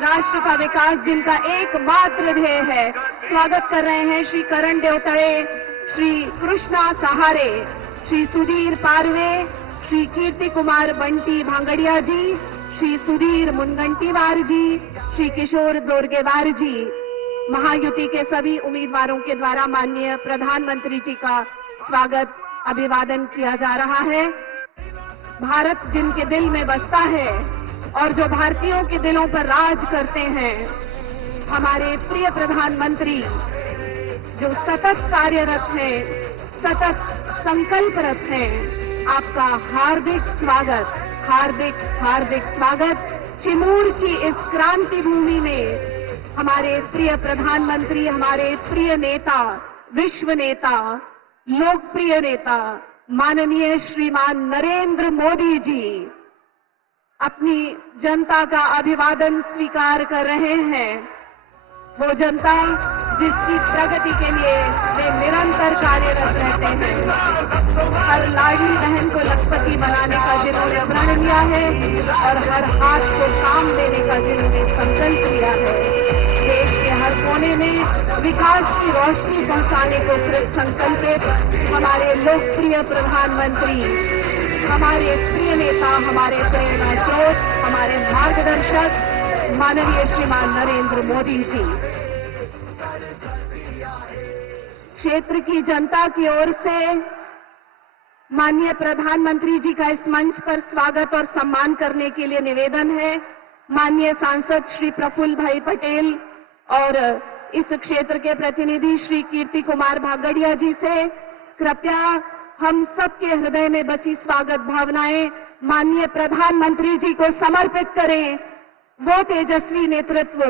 राष्ट्र का विकास जिनका एकमात्र ध्येय है। स्वागत कर रहे हैं श्री करण देवतड़े, श्री कृष्णा सहारे, श्री सुधीर पारवे, श्री कीर्ति कुमार बंटी भांगड़िया जी, श्री सुधीर मुनगंटीवार जी, श्री किशोर दोरगेवार जी। महायुति के सभी उम्मीदवारों के द्वारा माननीय प्रधानमंत्री जी का स्वागत अभिवादन किया जा रहा है। भारत जिनके दिल में बसता है और जो भारतीयों के दिलों पर राज करते हैं, हमारे प्रिय प्रधानमंत्री जो सतत कार्यरत हैं, सतत संकल्परत हैं, आपका हार्दिक स्वागत, हार्दिक हार्दिक स्वागत। चिमूर की इस क्रांति भूमि में हमारे प्रिय प्रधानमंत्री, हमारे प्रिय नेता, विश्व नेता, लोकप्रिय नेता माननीय श्रीमान नरेंद्र मोदी जी अपनी जनता का अभिवादन स्वीकार कर रहे हैं। वो जनता जिसकी प्रगति के लिए वे निरंतर कार्यरत रहते हैं। हर लाडली बहन को लखपति बनाने का जिन्होंने प्रण लिया है और हर हाथ को काम देने का जिन्होंने संकल्प लिया है। देश के हर कोने में विकास की रोशनी पहुंचाने को कृत संकल्पित हमारे लोकप्रिय प्रधानमंत्री, हमारे प्रिय नेता, हमारे प्रेरणा स्रोत, हमारे मार्गदर्शक माननीय श्रीमान नरेंद्र मोदी जी। क्षेत्र की जनता की ओर से माननीय प्रधानमंत्री जी का इस मंच पर स्वागत और सम्मान करने के लिए निवेदन है। माननीय सांसद श्री प्रफुल्ल भाई पटेल और इस क्षेत्र के प्रतिनिधि श्री कीर्ति कुमार भागड़िया जी से कृपया हम सबके हृदय में बसी स्वागत भावनाएं माननीय प्रधानमंत्री जी को समर्पित करें। वो तेजस्वी नेतृत्व,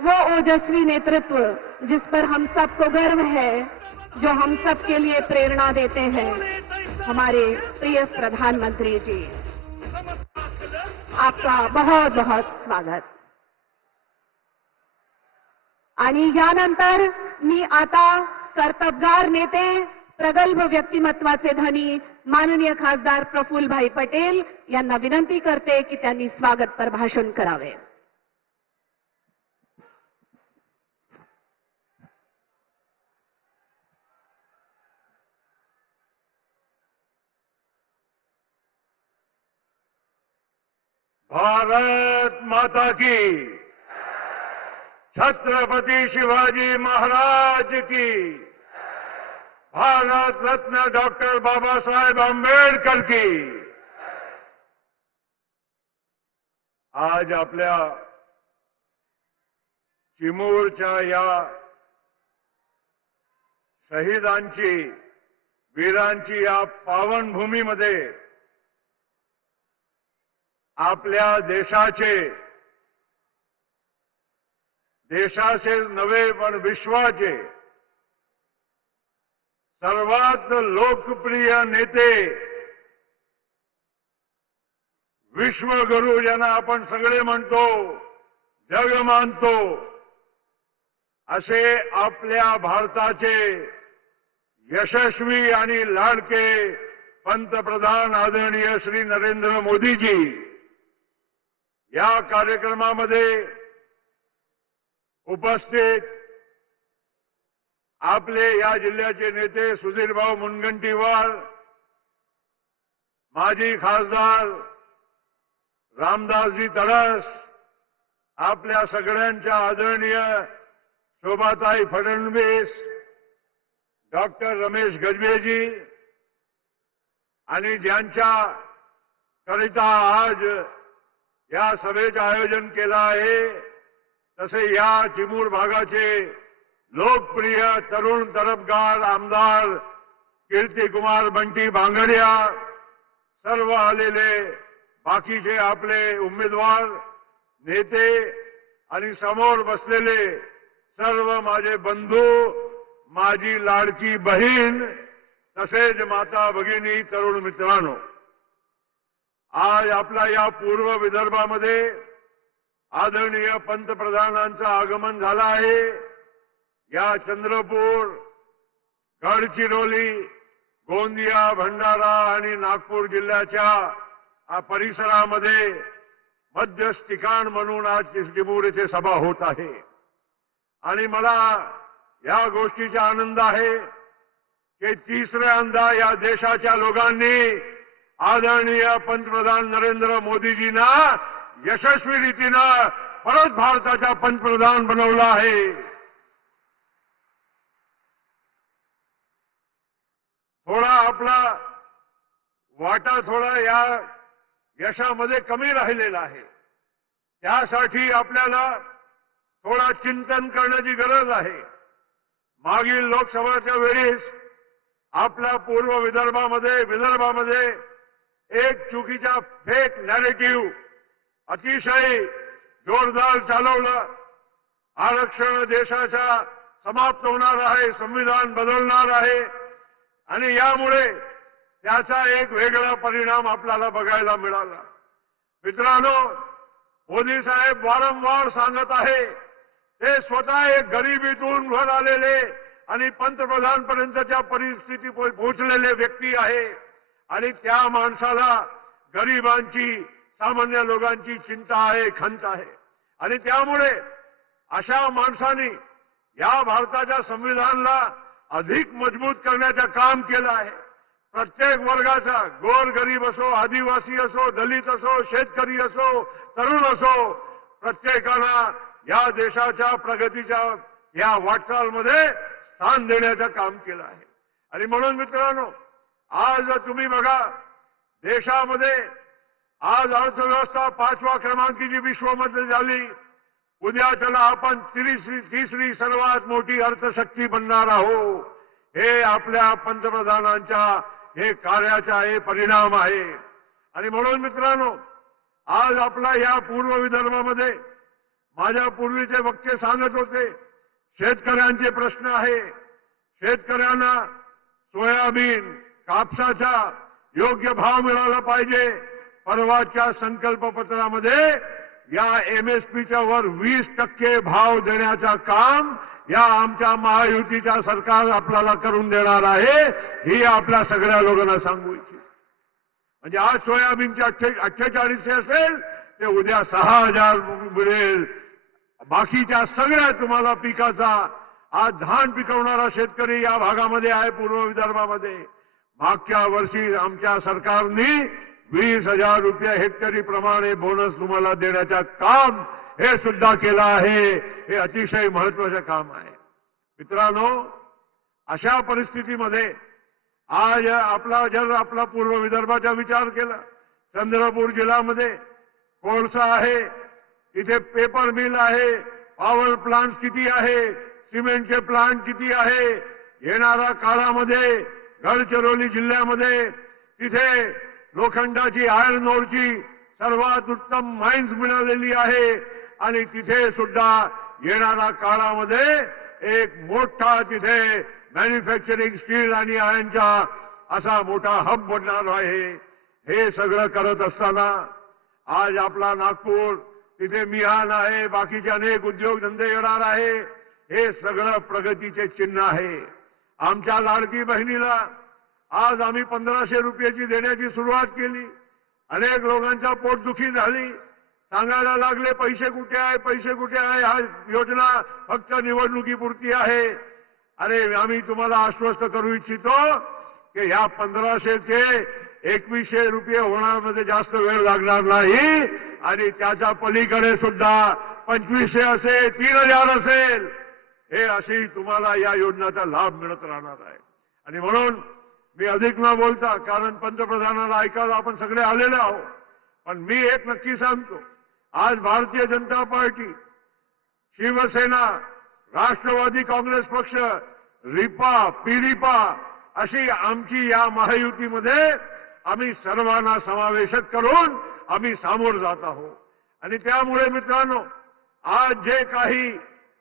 वो ओजस्वी नेतृत्व जिस पर हम सबको गर्व है, जो हम सबके लिए प्रेरणा देते हैं, हमारे प्रिय प्रधानमंत्री जी। आपका बहुत बहुत स्वागत। आणि यानंतर मी आता कर्तबगार नेते, प्रगल्भ व्यक्तिमत्वाचे धनी माननीय खासदार प्रफुल्ल भाई पटेल यांना विनंती करते की त्यांनी स्वागतपर भाषण करावे। भारत माता की, छत्रपति शिवाजी महाराज की, भारत रत्न डॉक्टर बाबा साहेब आंबेडकर की। आज आपल्या चिमूरच्या या शहीदांची, वीरांची या पावनभूमीमध्ये आपल्या देशाचे नव्हे पण विश्वाचे सर्वात लोकप्रिय नेते, विश्वगुरू ज्यांना आपण सगळे म्हणतो, जग मानतो, असे आपल्या भारताचे यशस्वी आणि लाडके पंतप्रधान आदरणीय श्री नरेंद्र मोदीजी या कार्यक्रमामध्ये उपस्थित आपले या जिल्ह्याचे नेते सुधीरभाऊ मुनगंटीवार, माजी खासदार रामदासजी तडस, आपल्या सगळ्यांच्या आदरणीय शोभाताई फडणवीस, डॉक्टर रमेश गजबेजी आणि ज्यांच्या करिता आज या सभेचे आयोजन केलं आहे, तसे या चिमूर भागाचे लोकप्रिय तरुण तरफदार आमदार कीर्ती कुमार बंटी भांगड़िया, सर्व आलेले बाकीचे आपले उमेदवार, नेते आणि समोर बसलेले सर्व माझे बंधू, माझी लाडकी बहीण, तसेच माता भगिनी, तरुण मित्रांनो, आज आपला या पूर्व विदर्भामध्ये आदरणीय पंतप्रधानांचं आगमन झालं आहे। या चंद्रपूर, गडचिरोली, गोंदिया, भंडारा आणि नागपूर जिल्ह्याच्या परिसरामध्ये मध्यस्थ ठिकाण म्हणून आज चिचलीपूर येथे सभा होत आहे. आणि मला या गोष्टीचा आनंद आहे की तिसऱ्यांदा या देशाच्या लोकांनी आदरणीय पंतप्रधान नरेंद्र मोदीजींना यशस्वी रीतीनं परत भारताचा पंतप्रधान बनवला आहे. थोडा आपला वाटा थोडा या यशामध्ये कमी राहिलेला आहे. त्यासाठी आपल्याला थोडा चिंतन करण्याची गरज आहे. मागील लोकसभेच्या वेळेस आपल्या पूर्व विदर्भामध्ये एक चुकीचा फेक नॅरेटिव्ह अतिशय जोरदार चालवलं. आरक्षण देशाचा समाप्त होणार आहे, संविधान बदलणार आहे आणि यामुळे त्याचा एक वेगळा परिणाम आपल्याला बघायला मिळाला. मित्रांनो, मोदी साहेब वारंवार सांगत आहे ते स्वतः एक गरिबीतून वर आलेले आणि पंतप्रधानपर्यंतच्या परिस्थिती पोहोचलेले व्यक्ती आहे आणि त्या माणसाला गरिबांची, सामान्य लोकांची चिंता आहे, खंत आहे. आणि त्यामुळे अशा माणसांनी या भारताच्या संविधानाला अधिक मजबूत करण्याचं काम केलं आहे. प्रत्येक वर्गाचा, गोरगरीब असो, आदिवासी असो, दलित असो, शेतकरी असो, तरुण असो, प्रत्येकाला या देशाच्या प्रगतीच्या या वाटचालमध्ये स्थान देण्याचं काम केलं आहे. आणि म्हणून मित्रांनो, आज तुम्ही बघा, देशामध्ये आज अर्थव्यवस्था 5व्या क्रमांकाची विश्वामध्ये झाली. उद्या त्याला आपण तिसरी सर्वात मोठी अर्थशक्ती बनणार आहोत. हे आपल्या पंतप्रधानांच्या हे कार्याचा हे परिणाम आहे. आणि म्हणून मित्रांनो, आज आपला या पूर्व विदर्भामध्ये माझ्या पूर्वीचे वक्ते सांगत होते, शेतकऱ्यांचे प्रश्न आहे. शेतकऱ्यांना सोयाबीन, कापसाचा योग्य भाव मिळाला पाहिजे. परवाच्या संकल्पपत्रामध्ये या एमएसपीच्या वर 20% भाव देण्याचं काम या आमच्या महायुतीच्या सरकार आपल्याला करून देणार आहे. ही आपल्या सगळ्या लोकांना सांगू इच्छितो. म्हणजे आज सोयाबीनचे 48 असेल ते उद्या 6000 मिळेल. बाकीच्या सगळ्या तुम्हाला पिकाचा, आज धान पिकवणारा शेतकरी या भागामध्ये आहे, पूर्व विदर्भामध्ये. मागच्या वर्षी आमच्या सरकारने 20,000 रुपये हेक्टरी प्रमाणे बोनस तुम्हाला देण्याचं काम हे सुद्धा केलं आहे. हे अतिशय महत्वाचं काम आहे. मित्रांनो, अशा परिस्थितीमध्ये आज जर आपला पूर्व विदर्भाचा विचार केला, चंद्रपूर जिल्ह्यामध्ये कोळसा आहे, इथे पेपर मिल आहे, पॉवर प्लांट किती आहे, सिमेंटचे प्लांट किती आहे. येणाऱ्या काळामध्ये गडचिरोली जिल्ह्यामध्ये तिथे लोखंडाची, आयर्न ओरची सर्वात उत्तम माइन्स मिळालेली आहे आणि तिथे सुद्धा येणाऱ्या काळामध्ये एक मोठा तिथे मॅन्युफॅक्चरिंग स्टील आणि आयर्नचा असा मोठा हब बनणार आहे. हे सगळं करत असताना आज आपला नागपूर, तिथे मिहान आहे, बाकीचे अनेक उद्योगधंदे येणार आहे. हे सगळं प्रगतीचे चिन्ह आहे. आमच्या लाडकी बहिणीला आज आम्ही 1500 रुपयाची देण्याची सुरुवात केली. अनेक लोकांच्या पोटदुखी झाली, सांगायला लागले पैसे कुठे आहे, पैसे कुठे आहे. हा योजना फक्त निवडणुकीपुरती आहे. अरे, आम्ही तुम्हाला आश्वस्त करू इच्छितो की ह्या 1500चे 2100 रुपये होण्यामध्ये जास्त वेळ लागणार नाही आणि त्याच्या पलीकडे सुद्धा 2500 असेल, 3000 असेल, हे अशी तुम्हाला या योजनेचा लाभ मिळत राहणार आहे. आणि म्हणून मी अधिक न बोलता, कारण पंतप्रधानाला ऐकायला आपण सगळे आलेले आहोत, पण मी एक नक्की सांगतो, आज भारतीय जनता पार्टी, शिवसेना, राष्ट्रवादी काँग्रेस पक्ष, रिपा, पिरिपा अशी आमची या महायुतीमध्ये आम्ही सर्वांना समावेशक करून आम्ही सामोर जात आहोत. आणि त्यामुळे मित्रांनो, आज जे काही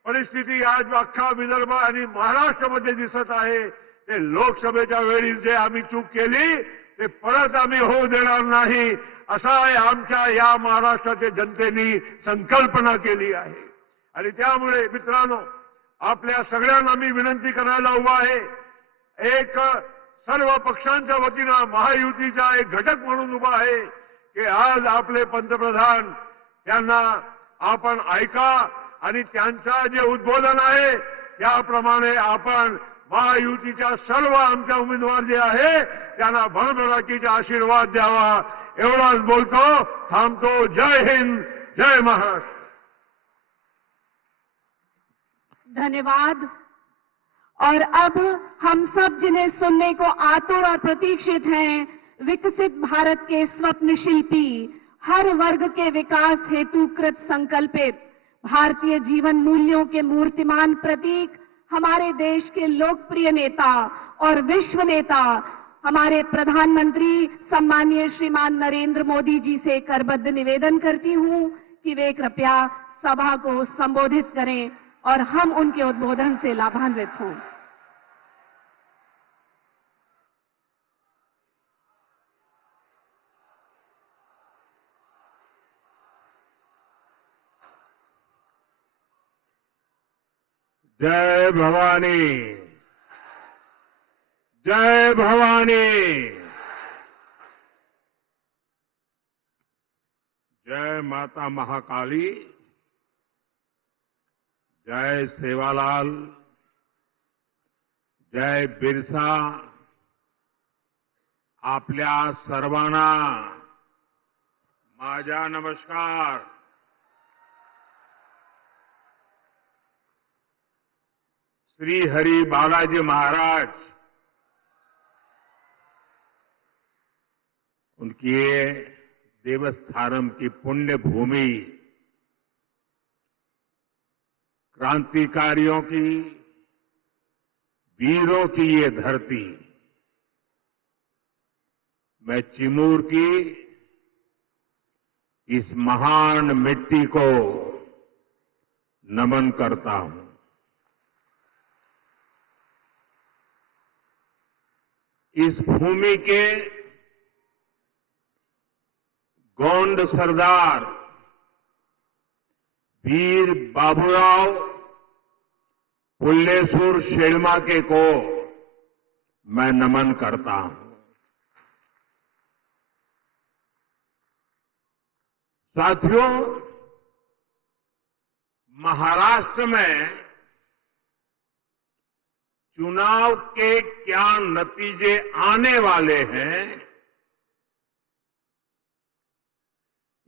परिस्थिती आज अख्खा विदर्भ आणि महाराष्ट्रामध्ये दिसत आहे, ते लोकसभेच्या वेळी जे आम्ही चूक केली ते परत आम्ही होऊ देणार नाही, असा आमच्या या महाराष्ट्राच्या जनतेने संकल्पना केली आहे. आणि त्यामुळे मित्रांनो, आपल्या सगळ्यांना मी विनंती करायला उभा आहे, एक सर्व पक्षांच्या वतीनं महायुतीचा एक घटक म्हणून उभा आहे की आज आपले पंतप्रधान त्यांना आपण ऐका आणि त्यांचं जे उद्बोधन आहे त्याप्रमाणे आपण महायुतीच्या सर्व आमच्या उमेदवार जे आहे त्यांना भरभराटीचा आशीर्वाद द्यावा. एवढाच बोलतो, थांबतो. जय हिंद, जय महाराष्ट्र. धन्यवाद. और अब हम सब जिन्हें सुनने को आतुर और प्रतीक्षित हैं, विकसित भारत के स्वप्न शिल्पी, हर वर्ग के विकास हेतु कृत संकल्पित, भारतीय जीवन मूल्यों के मूर्तिमान प्रतीक, हमारे देश के लोकप्रिय नेता और विश्व नेता, हमारे प्रधानमंत्री सम्माननीय श्रीमान नरेंद्र मोदी जी से करबद्ध निवेदन करती हूं कि वे कृपया सभा को संबोधित करें और हम उनके उद्बोधन से लाभान्वित हों. जय भवानी, जय भवानी, जय माता महाकाली, जय सेवालाल, जय बिरसा. आपल्या सर्वांना माझा नमस्कार. श्री हरि बालाजी महाराज उनकी ये देवस्थानम की पुण्य भूमि, क्रांतिकारियों की, वीरों की ये धरती, मैं चिमूर की इस महान मिट्टी को नमन करता हूं. इस भूमि के गोंड सरदार वीर बाबूराव पुल्लेसूर शेळमाके को मैं नमन करता हूं. साथियों, महाराष्ट्र में चुनाव के क्या नतीजे आने वाले हैं,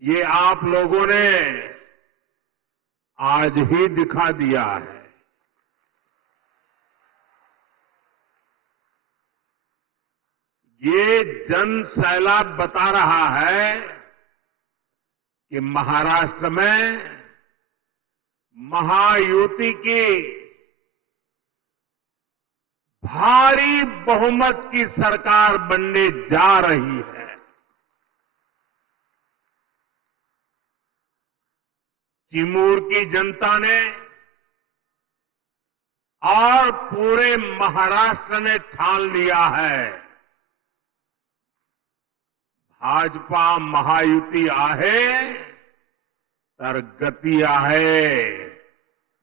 ये आप लोगों ने आज ही दिखा दिया है. ये जन सैलाब बता रहा है कि महाराष्ट्र में महायुति की भारी बहुमत की सरकार बनने जा रही है. चिमूर की जनता ने और पूरे महाराष्ट्र ने ठान लिया है, भाजपा महायुती आहे तर गती आहे,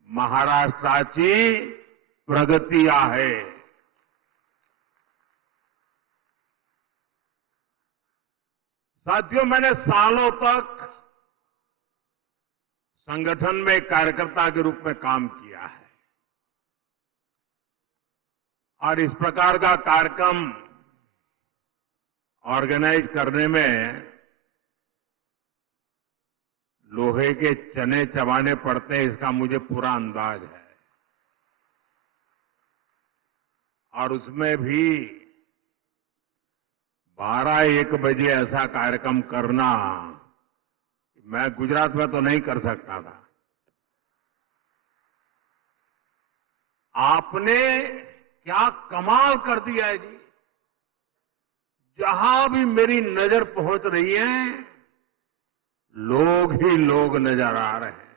महाराष्ट्राची प्रगती आहे. साथियों, मैंने सालों तक संगठन में कार्यकर्ता के रूप में काम किया है और इस प्रकार का कार्यक्रम ऑर्गेनाइज करने में लोहे के चने चबाने पड़ते हैं, इसका मुझे पूरा अंदाज है. और उसमें भी 12-1 बजे ऐसा कार्यक्रम करना, मैं गुजरात में तो नहीं कर सकता था. आपने क्या कमाल कर दिया है जी. जहां भी मेरी नजर पहुंच रही है, लोग ही लोग नजर आ रहे हैं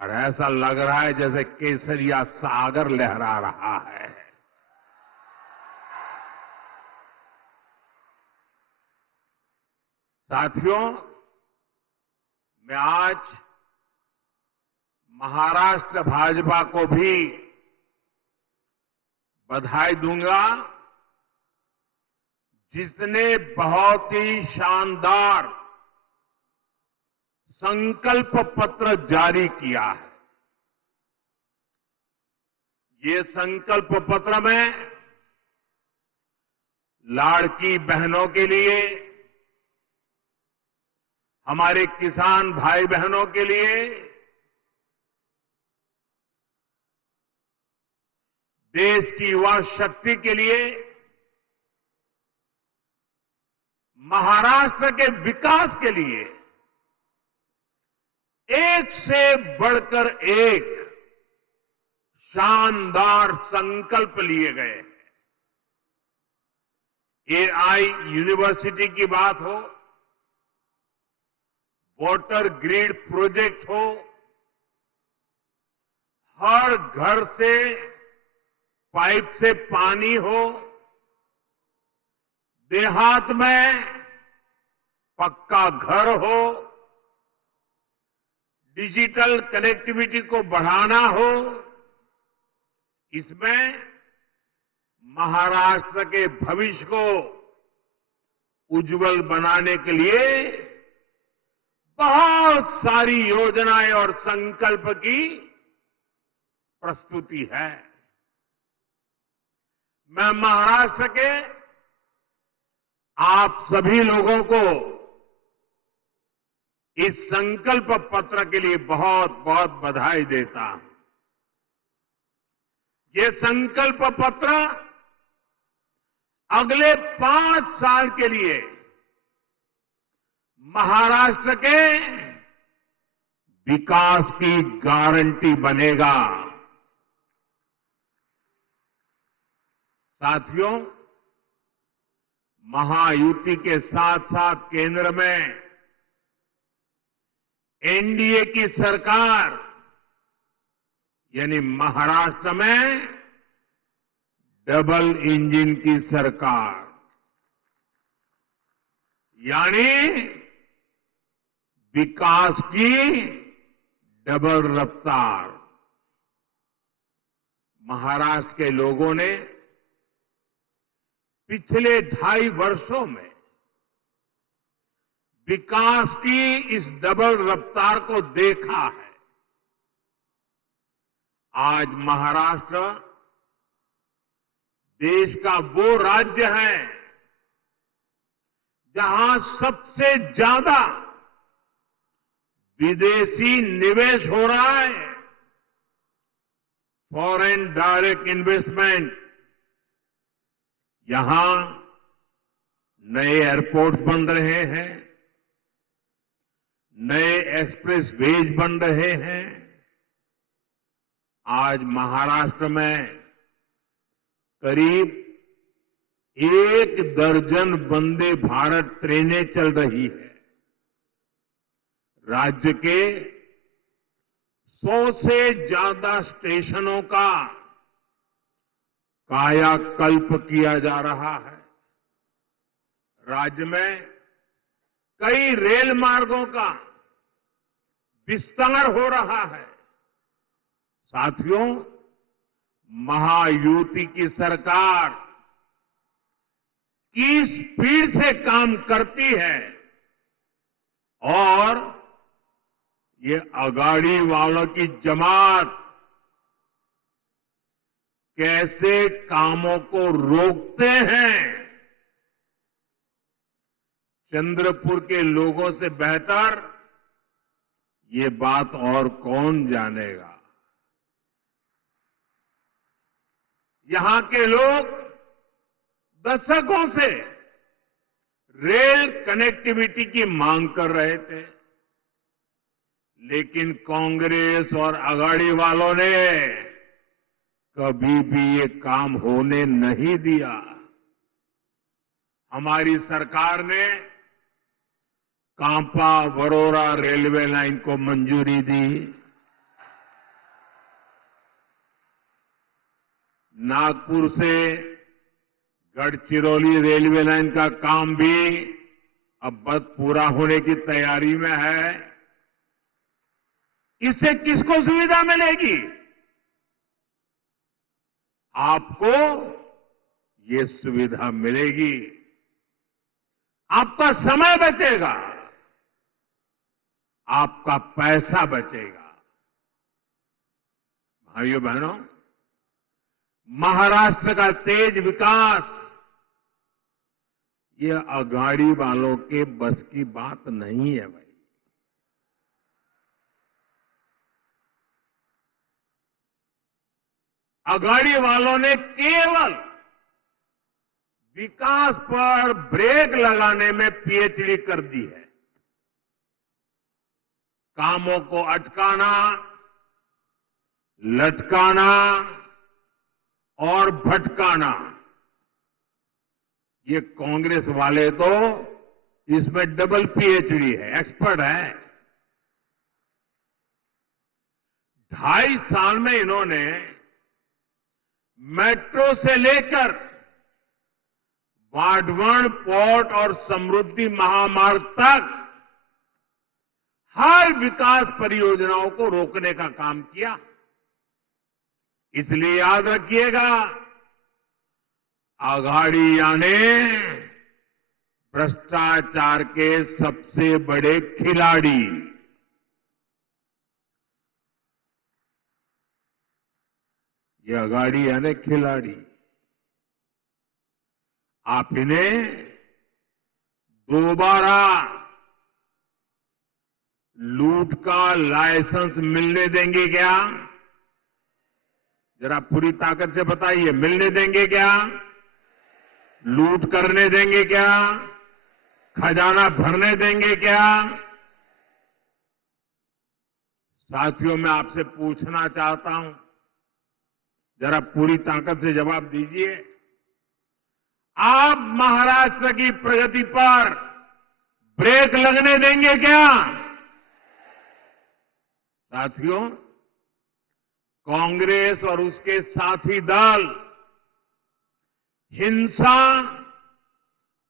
और ऐसा लग रहा है जैसे केसरिया सागर लहरा रहा है. साथियों, मैं आज महाराष्ट्र भाजपा को भी बधाई दूंगा, जिसने बहुत ही शानदार संकल्प पत्र जारी किया है। ये संकल्प पत्र में लाड़की बहनों के लिए, हमारे किसान भाई बहनों के लिए, देश की युवा शक्ति के लिए, महाराष्ट्र के विकास के लिए एक से बढ़कर एक शानदार संकल्प लिए गए हैं। एआई यूनिवर्सिटी की बात हो, वाटर ग्रिड प्रोजेक्ट हो, हर घर से पाइप से पानी हो, देहात में पक्का घर हो, डिजिटल कनेक्टिविटी को बढ़ाना हो, इसमें महाराष्ट्र के भविष्य को उज्जवल बनाने के लिए बहुत सारी योजनाएं और संकल्प की प्रस्तुति है। मैं महाराष्ट्र के आप सभी लोगों को इस संकल्प पत्र के लिए बहुत बहुत बधाई देता हूं। ये संकल्प पत्र अगले 5 साल के लिए महाराष्ट्र के विकास की गारंटी बनेगा। साथियों, महायुति के साथ साथ केंद्र में एनडीए की सरकार यानी महाराष्ट्र में डबल इंजन की सरकार, यानी विकास की डबल रफ्तार। महाराष्ट्र के लोगों ने पिछले 2.5 वर्षों में विकास की इस डबल रफ्तार को देखा है। आज महाराष्ट्र देश का वो राज्य है जहां सबसे ज्यादा विदेशी निवेश हो रहा है। फॉरेन डायरेक्ट इन्वेस्टमेंट, यहां नए एयरपोर्ट बन रहे हैं, नए एक्सप्रेस वेज बन रहे हैं। आज महाराष्ट्र में करीब 1 दर्जन वंदे भारत ट्रेनें चल रही है। राज्य के 100 से ज्यादा स्टेशनों का कायाकल्प किया जा रहा है। राज्य में कई रेल मार्गों का विस्तार हो रहा है। साथियों, महायुति की सरकार किस स्पीड से काम करती है और ये अगाड़ी वालों की जमात कैसे कामों को रोकते हैं, चंद्रपुर के लोगों से बेहतर ये बात और कौन जानेगा। यहां के लोग दशकों से रेल कनेक्टिविटी की मांग कर रहे थे, लेकिन कांग्रेस और अगाड़ी वालों ने कभी भी ये काम होने नहीं दिया। हमारी सरकार ने कांपा वरोरा रेलवे लाइन को मंजूरी दी। नागपुर से गढ़चिरौली रेलवे लाइन का काम भी अब बस पूरा होने की तैयारी में है। इससे किसको सुविधा मिलेगी? आपको ये सुविधा मिलेगी, आपका समय बचेगा, आपका पैसा बचेगा। भाइयों बहनों, महाराष्ट्र का तेज विकास ये अघाड़ी वालों के बस की बात नहीं है भाई। अघाड़ी वालों ने केवल विकास पर ब्रेक लगाने में पीएचडी कर दी है। कामों को अटकाना, लटकाना और भटकाना, ये कांग्रेस वाले तो इसमें डबल पीएचडी है, एक्सपर्ट है। 2.5 साल में इन्होंने मेट्रो से लेकर वाढवण पोर्ट और समृद्धि महामार्ग तक हर विकास परियोजनाओं को रोकने का काम किया। इसलिए याद रखिएगा, अघाड़िया ने भ्रष्टाचार के सबसे बड़े खिलाड़ी, ये अघाड़िया ने खिलाड़ी, आप इन्हें दोबारा लूट का लाइसेंस मिलने देंगे क्या? जरा पूरी ताकत से बताइए, मिलने देंगे क्या? लूट करने देंगे क्या? खजाना भरने देंगे क्या? साथियों, मैं आपसे पूछना चाहता हूं, जरा पूरी ताकत से जवाब दीजिए। आप महाराष्ट्र की प्रगति पर ब्रेक लगने देंगे क्या? साथियों, कांग्रेस और उसके साथी दल हिंसा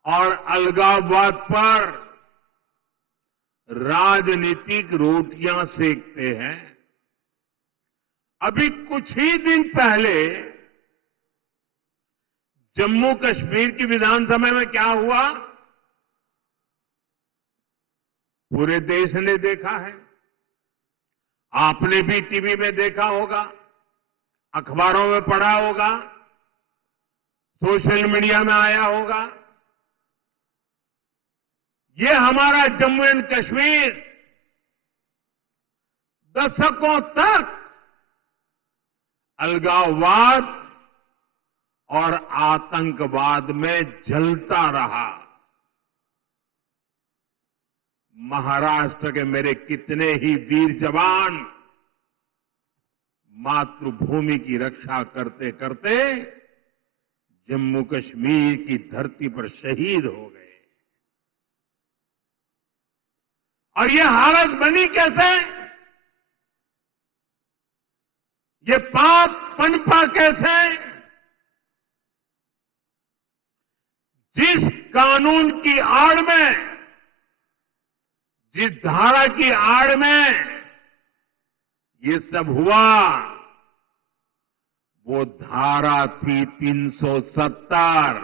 और अलगाववाद पर राजनीतिक रोटियां सेकते हैं। अभी कुछ ही दिन पहले जम्मू कश्मीर की विधानसभा में क्या हुआ, पूरे देश ने देखा है। आपने भी टीवी में देखा होगा, अखबारों में पढ़ा होगा, सोशल मीडिया में आया होगा। ये हमारा जम्मू एंड कश्मीर दशकों तक अलगाववाद और आतंकवाद में जलता रहा। महाराष्ट्र के मेरे कितने ही वीर जवान मातृभूमि की रक्षा करते करते जम्मू कश्मीर की धरती पर शहीद हो गए। और ये हालत बनी कैसे? ये पाप पनपा कैसे? जिस कानून की आड़ में, जिस धारा की आड़ में ये सब हुआ, वो धारा थी 370,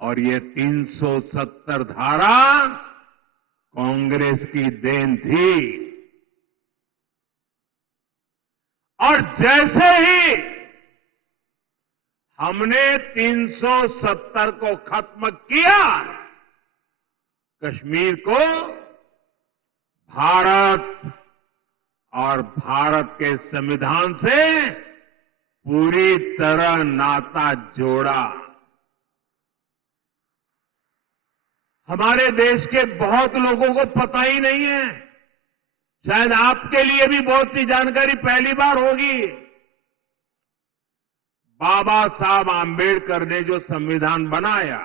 और ये 370 धारा कांग्रेस की देन थी। और जैसे ही हमने 370 को खत्म किया, कश्मीर को भारत और भारत के संविधान से पूरी तरह नाता जोड़ा। हमारे देश के बहुत लोगों को पता ही नहीं है, शायद आपके लिए भी बहुत सी जानकारी पहली बार होगी। बाबा साहब आंबेडकर ने जो संविधान बनाया,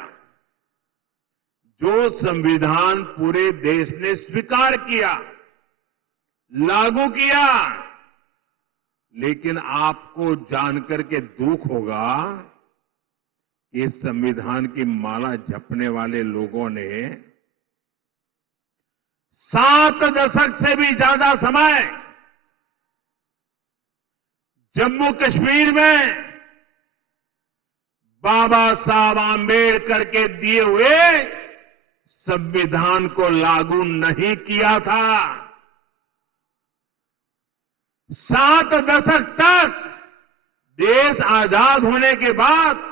जो संविधान पूरे देश ने स्वीकार किया, लागू किया, लेकिन आपको जानकर के दुख होगा कि संविधान की माला जपने वाले लोगों ने 7 दशक से भी ज्यादा समय जम्मू कश्मीर में बाबा साहब आंबेडकर के दिए हुए संविधान को लागू नहीं किया था। 7 दशक तक देश आजाद होने के बाद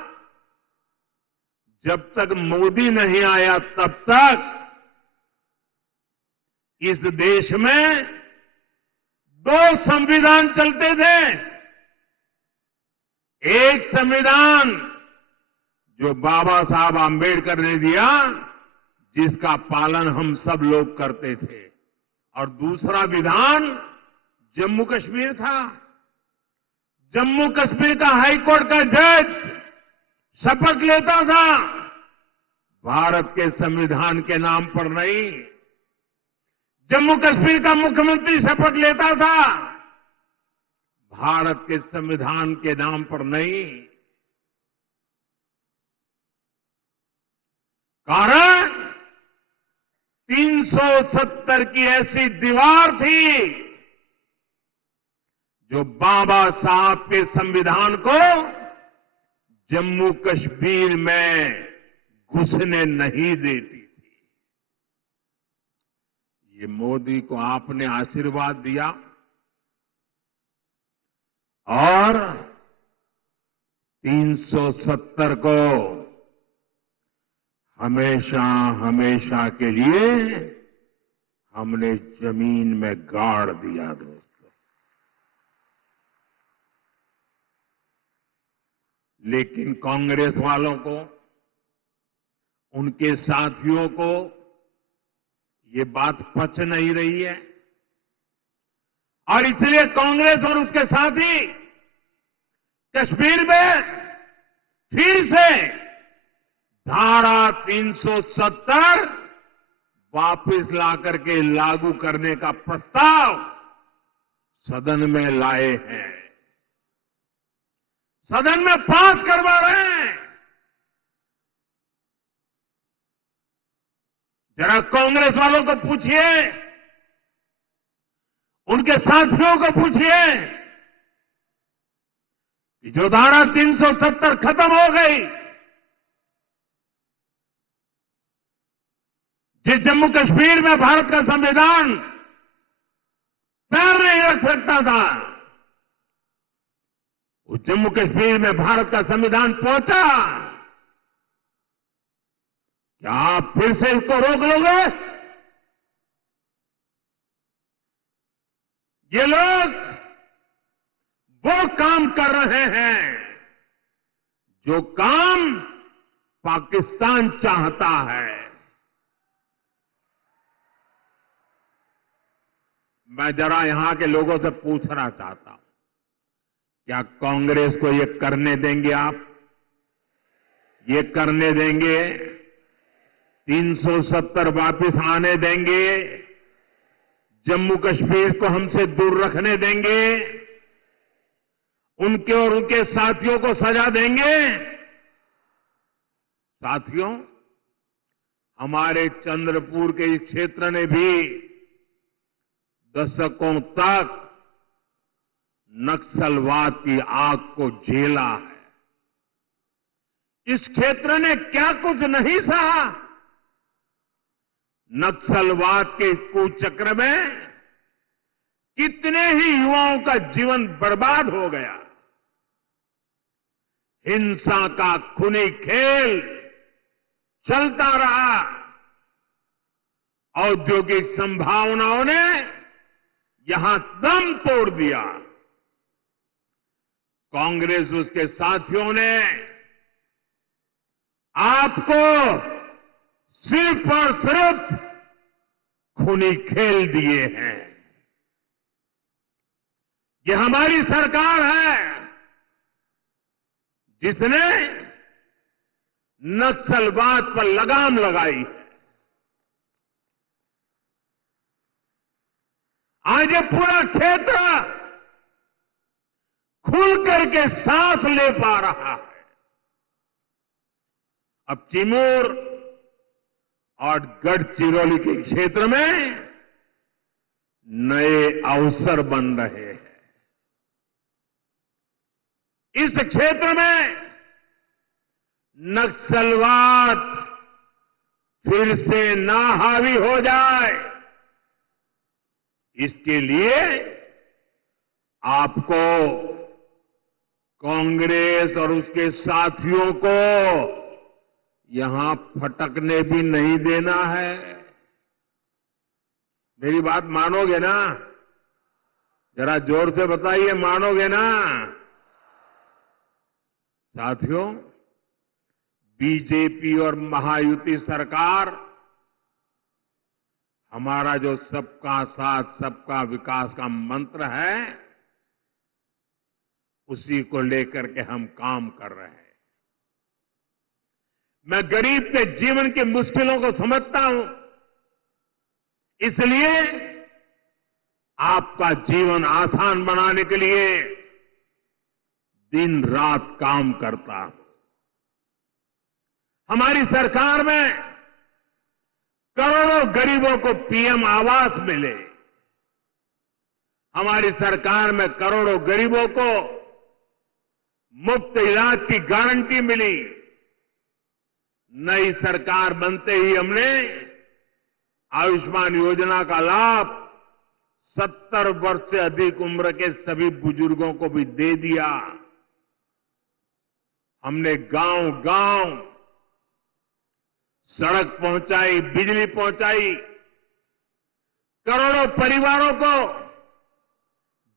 जब तक मोदी नहीं आया तब तक इस देश में 2 संविधान चलते थे। एक संविधान जो बाबा साहब आंबेडकर ने दिया, जिसका पालन हम सब लोग करते थे, और दूसरा विधान जम्मू कश्मीर था। जम्मू कश्मीर का हाईकोर्ट का जज शपथ लेता था भारत के संविधान के नाम पर नहीं। जम्मू कश्मीर का मुख्यमंत्री शपथ लेता था भारत के संविधान के नाम पर नहीं। कारण 370 की ऐसी दीवार थी जो बाबा साहब के संविधान को जम्मू कश्मीर में घुसने नहीं देती थी। ये मोदी को आपने आशीर्वाद दिया और 370 को हमेशा हमेशा के लिए हमने जमीन में गाड़ दिया। दोस्तों, लेकिन कांग्रेस वालों को, उनके साथियों को ये बात पच नहीं रही है और इसलिए कांग्रेस और उसके साथी कश्मीर में फिर से धारा 370 वापस लाकर के लागू करने का प्रस्ताव सदन में लाए हैं, सदन में पास करवा रहे हैं। जरा कांग्रेस वालों को पूछिए, उनके साथियों को पूछिए कि जो धारा 370 खत्म हो गई, जिस जम्मू कश्मीर में भारत का संविधान पैर नहीं रख सकता था, उस जम्मू कश्मीर में भारत का संविधान पहुंचा। क्या आप फिर से इसको रोक लोगे? ये लोग वो काम कर रहे हैं जो काम पाकिस्तान चाहता है। मैं जरा यहां के लोगों से पूछना चाहता हूं, क्या कांग्रेस को ये करने देंगे आप? ये करने देंगे? 370 वापस आने देंगे? जम्मू कश्मीर को हमसे दूर रखने देंगे? उनके और उनके साथियों को सजा देंगे? साथियों, हमारे चंद्रपुर के इस क्षेत्र ने भी दशकों तक नक्सलवाद की आग को झेला है। इस क्षेत्र ने क्या कुछ नहीं सहा। नक्सलवाद के कुचक्र में कितने ही युवाओं का जीवन बर्बाद हो गया। हिंसा का खूनी खेल चलता रहा। औद्योगिक संभावनाओं ने यहां दम तोड़ दिया। कांग्रेस उसके साथियों ने आपको सिर्फ और सिर्फ खूनी खेल दिए हैं। ये हमारी सरकार है जिसने नक्सलवाद पर लगाम लगाई है। आज ये पूरा क्षेत्र खुल करके सांस ले पा रहा है। अब चिमूर और गढ़चिरौली के क्षेत्र में नए अवसर बन रहे हैं। इस क्षेत्र में नक्सलवाद फिर से ना हावी हो जाए, इसके लिए आपको कांग्रेस और उसके साथियों को यहां फटकने भी नहीं देना है। मेरी बात मानोगे ना? जरा जोर से बताइए, मानोगे ना? साथियों, बीजेपी और महायुति सरकार हमारा जो सबका साथ सबका विकास का मंत्र है, उसी को लेकर के हम काम कर रहे हैं। मैं गरीब के जीवन की मुश्किलों को समझता हूं, इसलिए आपका जीवन आसान बनाने के लिए दिन रात काम करता हूं। हमारी सरकार में करोड़ों गरीबों को पीएम आवास मिले। हमारी सरकार में करोड़ों गरीबों को मुफ्त इलाज की गारंटी मिली। नई सरकार बनते ही हमने आयुष्मान योजना का लाभ 70 वर्ष से अधिक उम्र के सभी बुजुर्गों को भी दे दिया। हमने गांव-गांव सड़क पहुंचाई, बिजली पहुंचाई, करोड़ों परिवारों को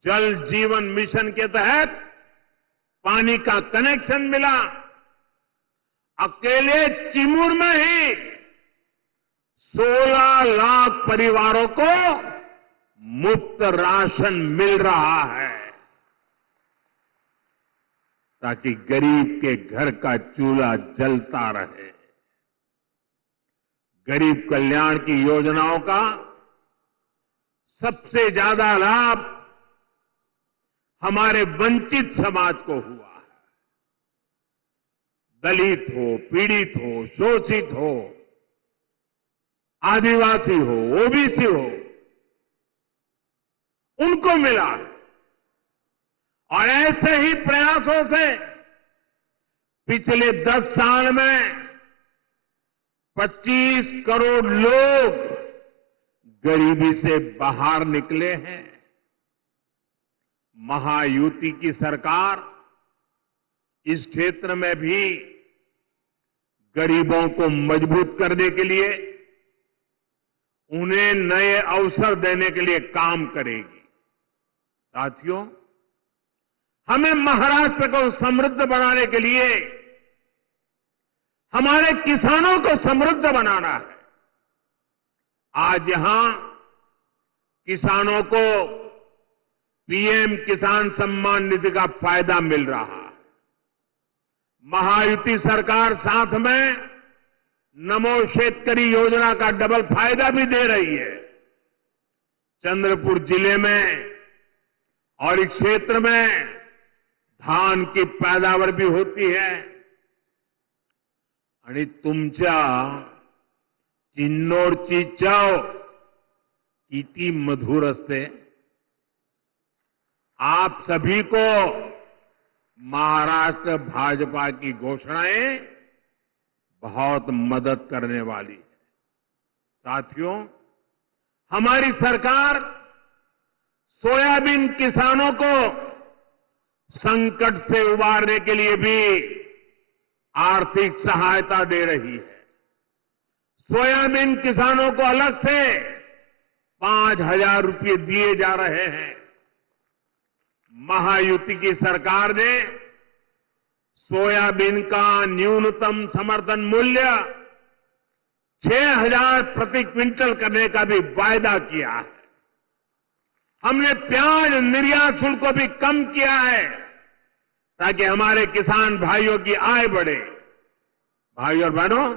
जल जीवन मिशन के तहत पानी का कनेक्शन मिला। अकेले चिमूर में ही 16 लाख परिवारों को मुफ्त राशन मिल रहा है, ताकि गरीब के घर का चूल्हा जलता रहे। गरीब कल्याण की योजनाओं का सबसे ज्यादा लाभ हमारे वंचित समाज को हुआ है। दलित हो, पीड़ित हो, शोषित हो, आदिवासी हो, ओबीसी हो, उनको मिला। और ऐसे ही प्रयासों से पिछले 10 साल में 25 करोड़ लोग गरीबी से बाहर निकले हैं। महायुति की सरकार इस क्षेत्र में भी गरीबों को मजबूत करने के लिए, उन्हें नए अवसर देने के लिए काम करेगी। साथियों, हमें महाराष्ट्र को समृद्ध बनाने के लिए हमारे किसानों को समृद्ध बनाना है। आज यहां किसानों को पीएम किसान सम्मान निधि का फायदा मिल रहा है। महायुति सरकार साथ में नमो शेतकरी योजना का डबल फायदा भी दे रही है। चंद्रपुर जिले में और इस क्षेत्र में धान की पैदावार भी होती है। आणि तुमच्या चिन्नोरची चव किती मधुर असते। आप सभी को महाराष्ट्र भाजपा की घोषणाएं बहुत मदद करने वाली है। साथियों, हमारी सरकार सोयाबीन किसानों को संकट से उबारने के लिए भी आर्थिक सहायता दे रही है। सोयाबीन किसानों को अलग से 5,000 रुपये दिए जा रहे हैं। महायुति की सरकार ने सोयाबीन का न्यूनतम समर्थन मूल्य 6,000 प्रति क्विंटल करने का भी वायदा किया है। हमने प्याज निर्यात शुल्क को भी कम किया है, ताकि हमारे किसान भाइयों की आय बढ़े। भाइयों और बहनों,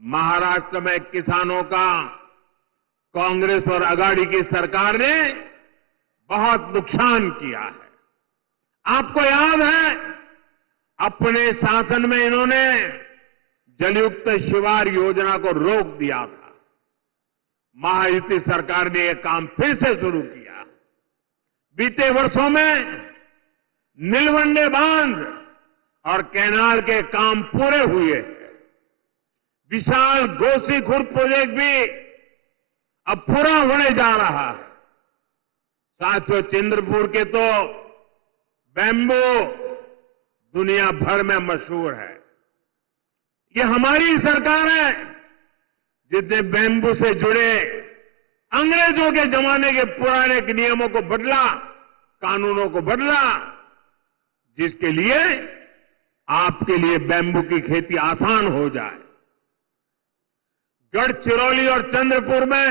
महाराष्ट्र में किसानों का कांग्रेस और अगाड़ी की सरकार ने बहुत नुकसान किया है। आपको याद है, अपने शासन में इन्होंने जलयुक्त शिवार योजना को रोक दिया था। महायुति सरकार ने यह काम फिर से शुरू किया। बीते वर्षों में नीलवंडे बांध और कैनाल के काम पूरे हुए हैं। विशाल गोसी खुर्द प्रोजेक्ट भी अब पूरा होने जा रहा है। साथियों, चंद्रपुर के तो बैम्बू दुनिया भर में मशहूर है। ये हमारी सरकार है जिसने बैम्बू से जुड़े अंग्रेजों के जमाने के पुराने नियमों को बदला, कानूनों को बदला, जिसके लिए आपके लिए बैम्बू की खेती आसान हो जाए। गढ़चिरौली और चंद्रपुर में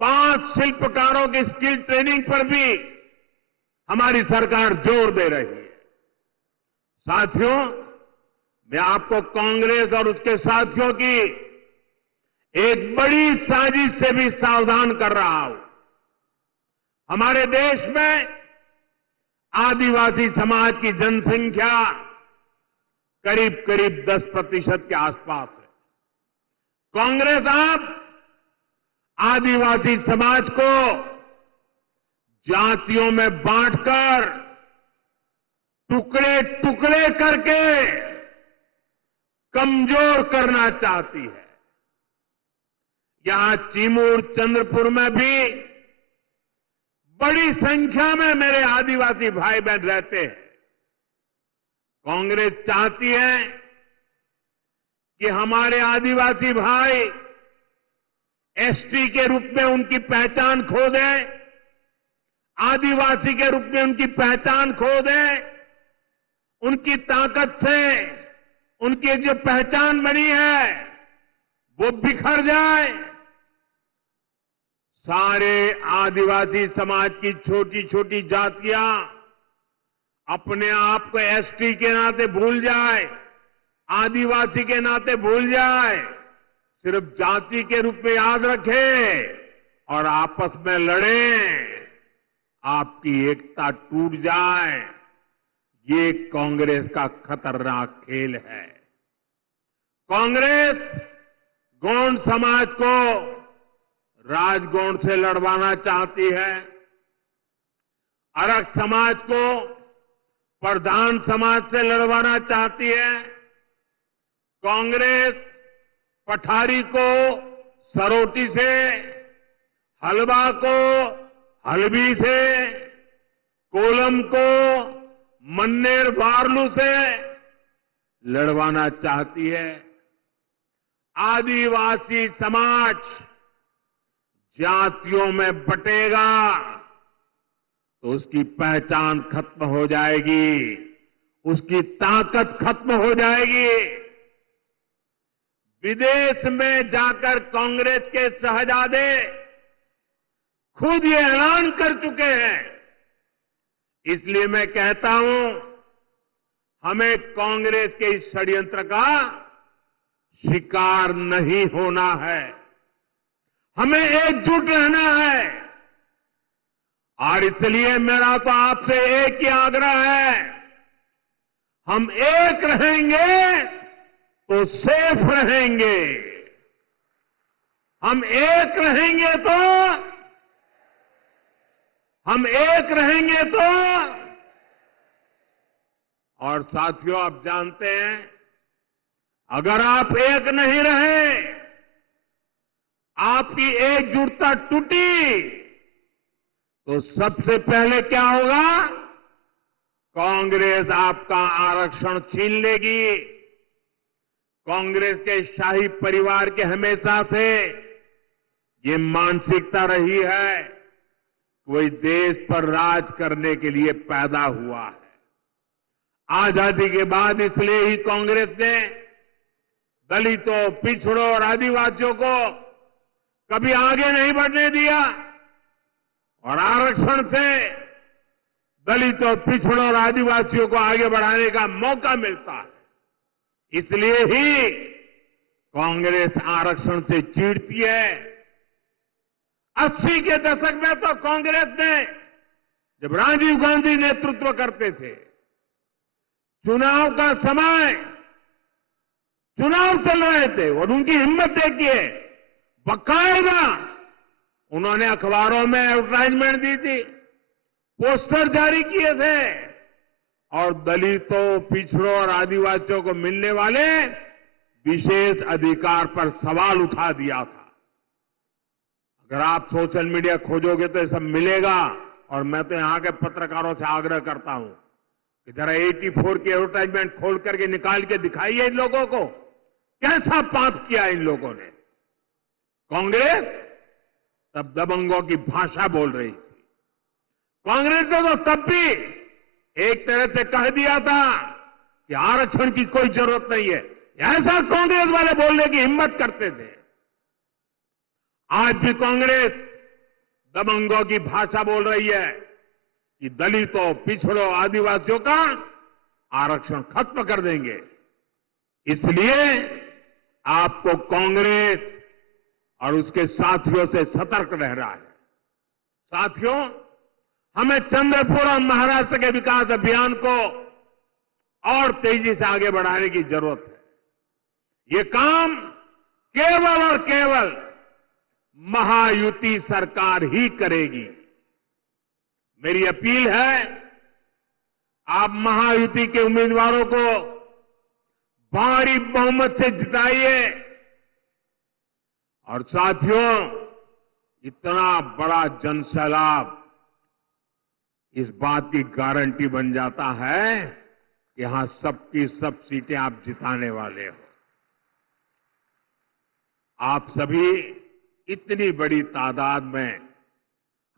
बांस शिल्पकारों की स्किल ट्रेनिंग पर भी हमारी सरकार जोर दे रही है। साथियों, मैं आपको कांग्रेस और उसके साथियों की एक बड़ी साजिश से भी सावधान कर रहा हूं। हमारे देश में आदिवासी समाज की जनसंख्या करीब करीब 10% के आसपास है। कांग्रेस आप आदिवासी समाज को जातियों में बांटकर, टुकड़े टुकड़े करके कमजोर करना चाहती है। यहां चिमूर, चंद्रपुर में भी बड़ी संख्या में मेरे आदिवासी भाई बहन रहते हैं। कांग्रेस चाहती है कि हमारे आदिवासी भाई एसटी के रूप में उनकी पहचान खो दें, आदिवासी के रूप में उनकी पहचान खो दें, उनकी ताकत से उनकी जो पहचान बनी है वो बिखर जाए। सारे आदिवासी समाज की छोटी छोटी जातियां अपने आप को एसटी के नाते भूल जाए, आदिवासी के नाते भूल जाए, सिर्फ जाति के रूप में याद रखें और आपस में लड़ें, आपकी एकता टूट जाए। ये कांग्रेस का खतरनाक खेल है। कांग्रेस गौंड समाज को राजगौंड से लड़वाना चाहती है, अरग समाज को प्रधान समाज से लड़वाना चाहती है। कांग्रेस पठारी को सरोटी से, हलवा को हलबी से, कोलम को मन्नेर बारलू से लड़वाना चाहती है। आदिवासी समाज जातियों में बटेगा तो उसकी पहचान खत्म हो जाएगी, उसकी ताकत खत्म हो जाएगी। विदेश में जाकर कांग्रेस के शहजादे खुद ये ऐलान कर चुके हैं। इसलिए मैं कहता हूं, हमें कांग्रेस के इस षड्यंत्र का शिकार नहीं होना है, हमें एकजुट रहना है। और इसलिए मेरा तो आपसे एक ही आग्रह है, हम एक रहेंगे तो सेफ रहेंगे, हम एक रहेंगे तो और साथियों, आप जानते हैं, अगर आप एक नहीं रहे, आपकी एकजुटता टूटी, तो सबसे पहले क्या होगा? कांग्रेस आपका आरक्षण छीन लेगी। कांग्रेस के शाही परिवार के हमेशा से ये मानसिकता रही है, कोई देश पर राज करने के लिए पैदा हुआ है। आजादी के बाद इसलिए ही कांग्रेस ने दलितों, पिछड़ों और आदिवासियों को कभी आगे नहीं बढ़ने दिया और आरक्षण से दलितों, पिछड़ों और आदिवासियों को आगे बढ़ाने का मौका मिलता है। इसलिए ही कांग्रेस आरक्षण से चिढ़ती है। 80 के दशक में तो कांग्रेस ने, जब राजीव गांधी नेतृत्व करते थे, चुनाव का समय, चुनाव चल रहे थे और उनकी हिम्मत देखिए, बाकायदा उन्होंने अखबारों में एडवर्टाइजमेंट दी थी, पोस्टर जारी किए थे और दलितों, पिछड़ों और आदिवासियों को मिलने वाले विशेष अधिकार पर सवाल उठा दिया था। अगर आप सोशल मीडिया खोजोगे तो ये सब मिलेगा। और मैं तो यहां के पत्रकारों से आग्रह करता हूं कि जरा 84 की एडवर्टाइजमेंट खोल करके निकाल के दिखाइए इन लोगों को, कैसा पाप किया इन लोगों ने। कांग्रेस तब दबंगों की भाषा बोल रही थी। कांग्रेस ने तो तब भी एक तरह से कह दिया था कि आरक्षण की कोई जरूरत नहीं है। ऐसा कांग्रेस वाले बोलने की हिम्मत करते थे। आज भी कांग्रेस दबंगों की भाषा बोल रही है कि दलितों, पिछड़ों, आदिवासियों का आरक्षण खत्म कर देंगे। इसलिए आपको कांग्रेस और उसके साथियों से सतर्क रहना है। साथियों, हमें चंद्रपुर और महाराष्ट्र के विकास अभियान को और तेजी से आगे बढ़ाने की जरूरत है। ये काम केवल और केवल महायुति सरकार ही करेगी। मेरी अपील है, आप महायुति के उम्मीदवारों को भारी बहुमत से जिताइए। और साथियों, इतना बड़ा जनसैलाब इस बात की गारंटी बन जाता है कि यहां सबकी सब सीटें आप जिताने वाले हो। आप सभी इतनी बड़ी तादाद में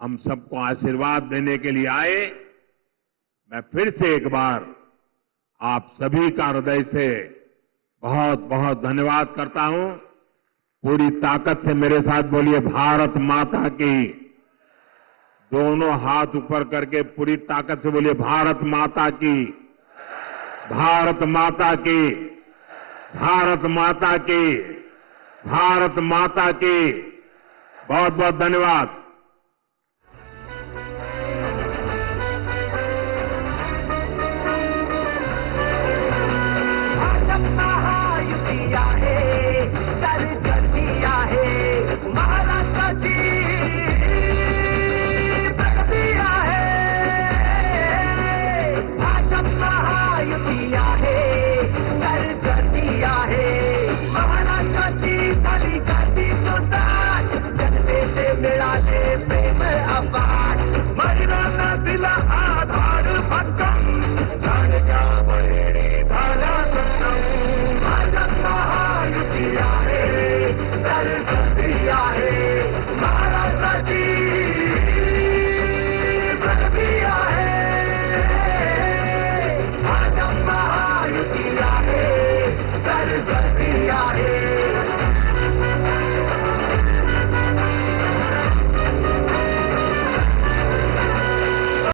हम सबको आशीर्वाद देने के लिए आए। मैं फिर से एक बार आप सभी का हृदय से बहुत बहुत धन्यवाद करता हूं। पूरी ताकत से मेरे साथ बोलिए, भारत माता की। दोनों हाथ ऊपर करके पूरी ताकत से बोलिए, भारत माता की, भारत माता की, भारत माता की, भारत माता की। बहुत बहुत धन्यवाद।